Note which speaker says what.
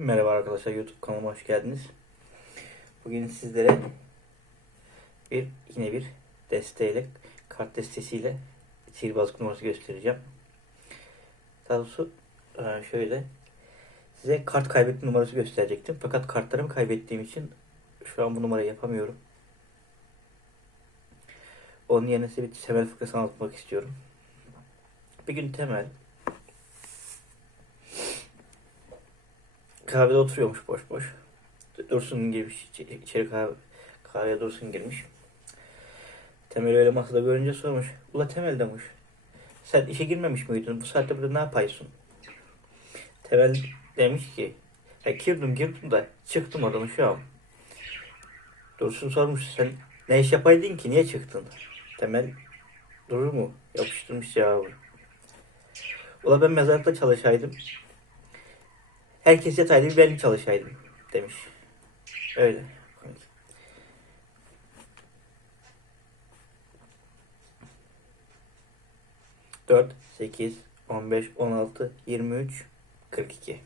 Speaker 1: Merhaba arkadaşlar YouTube kanalıma hoş geldiniz. Bugün sizlere bir yine bir desteğiyle kart destesiyle sihirbazlık numarası göstereceğim. Daha doğrusu e, şöyle size kart kaybetme numarası gösterecektim. Fakat kartlarımı kaybettiğim için şu an bu numarayı yapamıyorum. Onun yerine size bir temel fıkrası anlatmak istiyorum. Bir gün temel kahvede oturuyormuş boş boş. Dursun girmiş içe- içeri kahve, kahveye Dursun girmiş. Temel öyle masada görünce sormuş. Ula Temel demiş. Sen işe girmemiş miydin? Bu saatte burada ne yapıyorsun? Temel demiş ki ya girdim girdim da çıktım adamı şu an. Dursun sormuş sen ne iş yapaydın ki niye çıktın? Temel durur mu? Yapıştırmış cevabı. Ula ben mezarlıkta çalışaydım. Herkes yataydı ben çalışaydım demiş. Öyle. Dört, sekiz, on beş, on altı, yirmi üç, kırk iki.